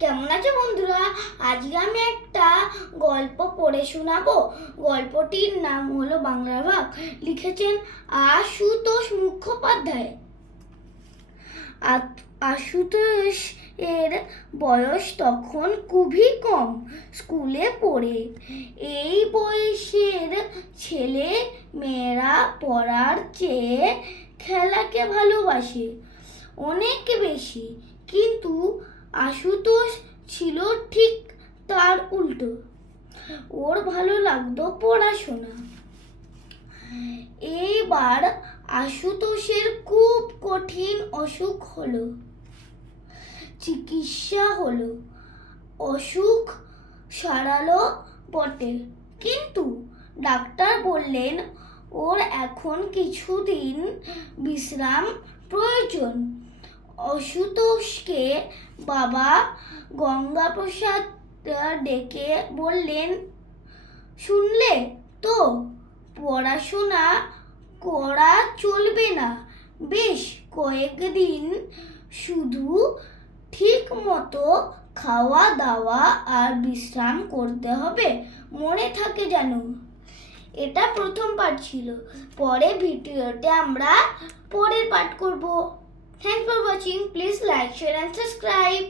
কেমন আছো বন্ধুরা? আজকে আমি একটা গল্প পড়ে শোনাবো। গল্পটির নাম হলো বাংলার ভাগ। লিখেছেন আশুতোষ মুখোপাধ্যায়। আশুতোষ এর বয়স তখন খুবই কম, স্কুলে পড়ে। এই বয়সের ছেলে মেয়েরা পড়ার চেয়ে খেলাকে ভালোবাসে অনেক বেশি, কিন্তু আশুতোষ ছিল ঠিক তার উল্টো। ওর ভালো লাগতো পড়াশোনা। এইবার আশুতোষের খুব কঠিন অসুখ হলো। চিকিৎসা হলো, অসুখ সারালো বটে, কিন্তু ডাক্তার বললেন ওর এখন কিছুদিন বিশ্রাম প্রয়োজন। আশুতোষকে বাবা গঙ্গাপ্রসাদ ডেকে বললেন, শুনলে তো, পড়াশোনা করা চলবে না, বেশ কয়েকদিন শুধু ঠিক মতো খাওয়া দাওয়া আর বিশ্রাম করতে হবে, মনে থাকে যেন। এটা প্রথম পার্ট ছিল। পরে ভিডিওতে আমরা পরের পার্ট করব। Thanks for watching. Please like, share and subscribe.